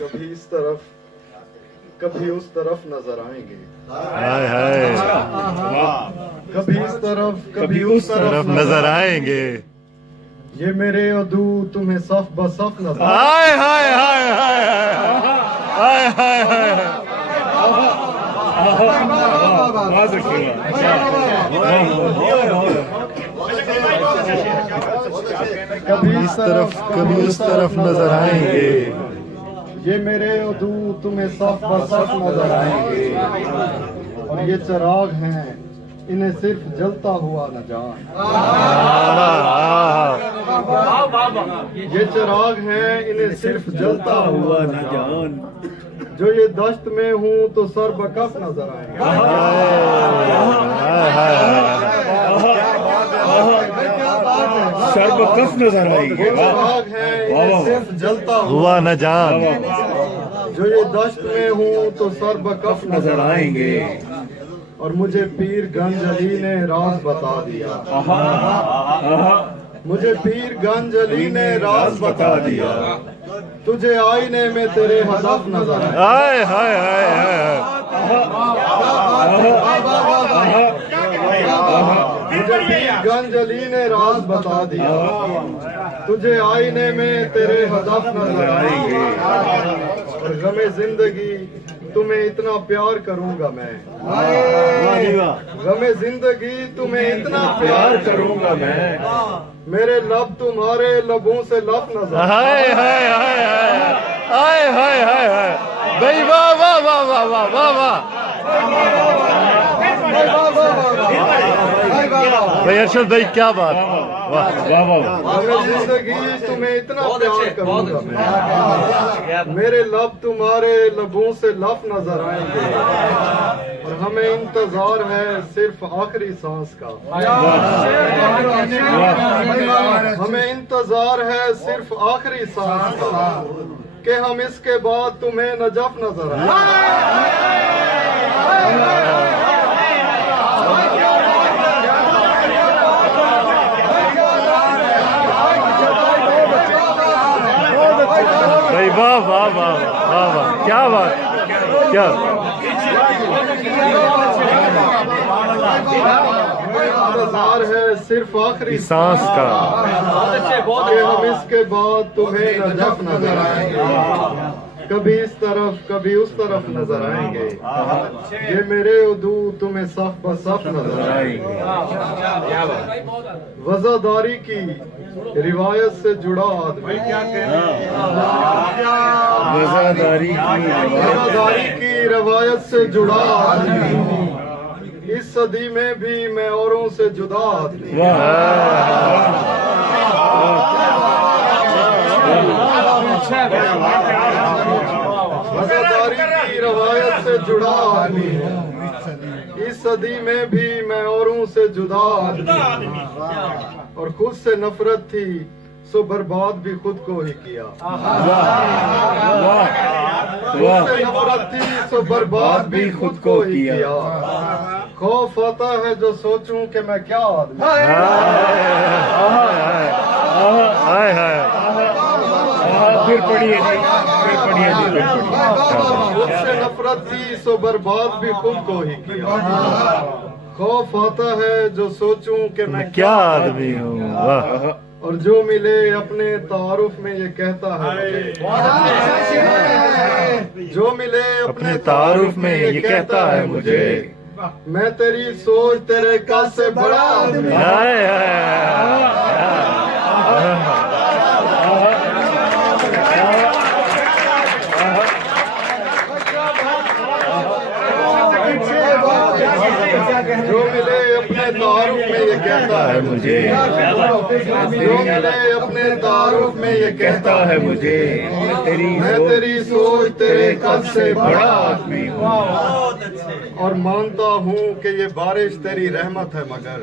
कभी इस तरफ कभी उस तरफ नजर आएंगे, हाय हाय कभी इस तरफ कभी उस तरफ नजर आएंगे। ये मेरे अदू तुम्हें सफ बसफ नजर हाय हाय हाय हाय हाय हाय हाय हाय। कभी इस तरफ कभी उस तरफ नजर आएंगे। ये मेरे अदू तुम्हें सफ बसफ नजर आएंगे। और ये चिराग हैं, इन्हें सिर्फ जलता हुआ न जान। ये चिराग हैं, इन्हें सिर्फ जलता हुआ न जान। जो ये दश्त में हूँ तो सर बकफ नजर आएंगे। सर बकफ नजर आएंगे। ये चिराग हैं, इन्हें सिर्फ जलता हुआ न जान। जो ये दश्त में हूँ तो सर बकफ नजर आएंगे। और मुझे पीर गंज अली ने राज बता दिया। मुझे पीर गंज अली ने राज बता दिया। तुझे आईने में तेरे हदफ नजर आए। हाय हाय हाय हाय। मुझे पीर गंज अली ने राज बता दिया। तुझे आईने में तेरे हदफ नजर आएंगे। और गमे जिंदगी तुम्हें इतना प्यार करूंगा मैं। गमे जिंदगी तुम्हें इतना प्यार करूंगा मैं। मेरे लब तुम्हारे लबों से लब नजर। हाय हाय हाय हाय हाय हाय हाय। भाई वाह वाह वाह वाह वाह वाह वाह। भाई अरशद भाई क्या बात। वाह वाह वाह। गमे जिंदगी तुम्हें इतना प्यार करूंगा मैं। मेरे लब तुम्हारे लबों से लब नजर आएंगे। और हमें इंतजार है सिर्फ आखिरी सांस का। हमें इंतजार है सिर्फ आखिरी सांस का कि हम इसके बाद तुम्हें नजफ नजर आए। भाई वाह वाह वाह वाह वाह। क्या बात क्या। इंतजार है सिर्फ आखिरी सांस का कि हम इसके बाद तुम्हें नजफ नजर आएंगे। कभी इस तरफ कभी उस तरफ नजर आएंगे। ये मेरे उदू तुम्हें सफ बसफ नजर आएंगे। वजादारी की रिवायत से जुड़ा आदमी वफादारी वफादारी की रिवायत से जुड़ा आदमी। इस सदी में भी मैं औरों से जुदा आदमी। वफादारी की रिवायत से जुड़ा आदमी हूँ। इस सदी में भी मैं औरों से जुदा आदमी। और खुद से नफरत थी सो बर्बाद भी खुद को ही किया। खुद से नफरत थी सो बर्बाद भी खुद को ही किया। खौफ आता है जो सोचूं कि मैं क्या आदमी। हाय हाय। फिर पढ़िए खुद से नफरत थी सो बर्बाद भी खुद को ही किया। खौफ आता है जो सोचूं कि मैं क्या आदमी हूँ। वाह। और जो मिले अपने तारुफ में ये कहता है मुझे। जो मिले अपने तारुफ में ये कहता है मुझे। मैं तेरी सोच तेरे कद से बड़ा आदमी। हाय हाय। जो मिले अपने तारुफ में ये कहता है मुझे। जो मिले अपने तारुफ में ये कहता है मुझे। मैं तेरी सोच तेरे कद से बड़ा आदमी हूँ। और मानता हूँ कि ये बारिश तेरी रहमत है मगर।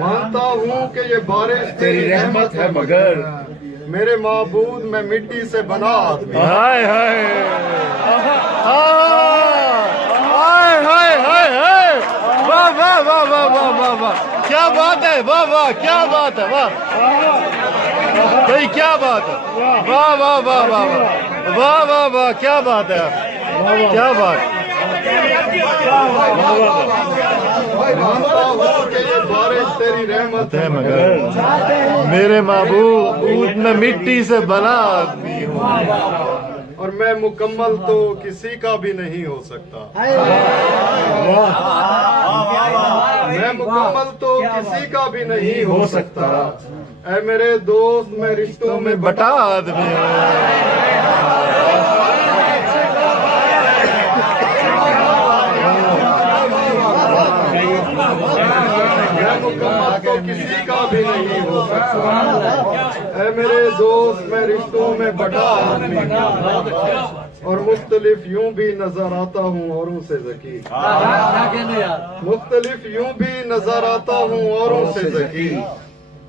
मानता हूँ कि ये बारिश तेरी रहमत है मगर। मेरे माबूद मैं मिट्टी से बना आदमी। हाय हाय हाय हाय हाय हाय। वाह वाह वाह वाह वाह वाह वाह। क्या बात है। वाह वाह क्या बात है। वाह भाई क्या बात है, वाह वाह वाह वाह वाह वाह वाह, क्या बात है, क्या बात। मानता हूँ कि ये बारिश तेरी रहमत है, मगर मेरे महबूब मैं मिट्टी से बना आदमी हूँ, और मैं मुकम्मल तो किसी का भी नहीं हो सकता। मैं मुकम्मल तो किसी का भी नहीं हो सकता। ऐ मेरे दोस्त, मैं रिश्तों में बटा आदमी हूँ। मैं मुकम्मल तो किसी का भी नहीं हो सकता। ऐ मेरे दोस्त, मैं रिश्तों में बटा आदमी हूँ, और मुख्तलिफ यूं भी नजर आता हूँ औरों से ज़की। मुख्तलिफ यूं भी नजर आता हूँ औरों से ज़की।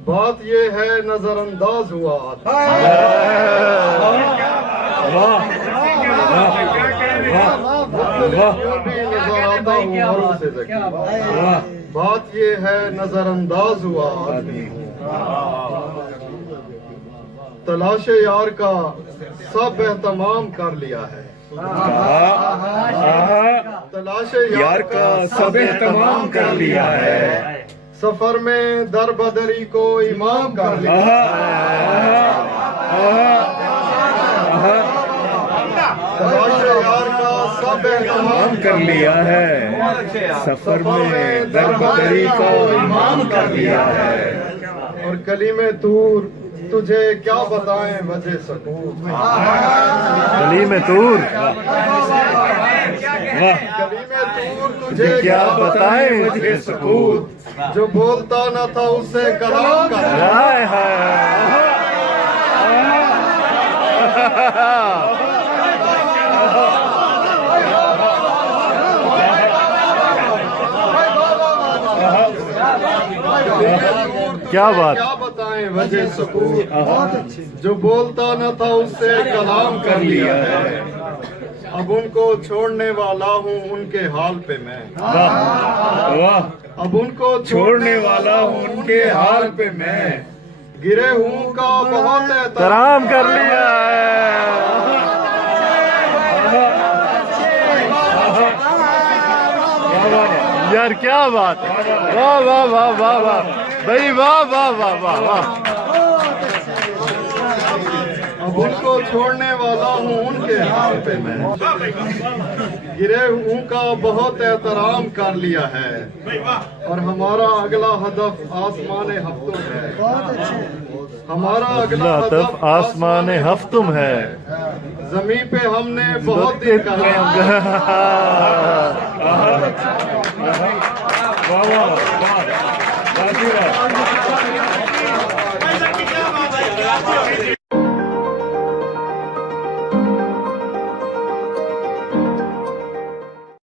बात ये है नजरअंदाज हुआ मुख्तलिफ यूं भी नजर आता हूँ औरों से ज़की। बात ये है नजरअंदाज हुआ आदमी हूँ। तलाश यार का सब एहतमाम कर लिया है। तलाश यार का सब एहतमाम कर लिया है। सफर में दर बदरी को इमाम कर लिया। तलाश यार का सब एहतमाम कर लिया है। सफर में दरबदरी को इमाम कर लिया है। और कली में तूर तुझे क्या बताएं वजह सकूत। गली में तूर, कली में तूर तुझे क्या बताएं मुझे सकूत। जो बोलता न था उससे कलाम कर। हाय हाय क्या बात। क्या बताएं वजह सकूत। जो बोलता न था उससे कलाम कर लिया है। अब उनको छोड़ने वाला हूँ उनके हाल पे मैं। वाह, अब उनको छोड़ने वाला हूँ उनके हाल पे मैं। गिरे हूँ का बहुत है तराम कर लिया है। यार क्या बात है, वाह वाह वाह वाह वाह भाई, वाह वाह वाह वाह वाह। अब उनको छोड़ने वाला हूँ उनके हाल पे मैं। गिरे हूँ का बहुत एहतराम कर लिया है। और हमारा अगला हदफ आसमान हफ्तों है। हमारा अगला हदफ आसमान हफ्तुम है। जमीन पे हमने बहुत दिन काम किया। वाह वाह वाह,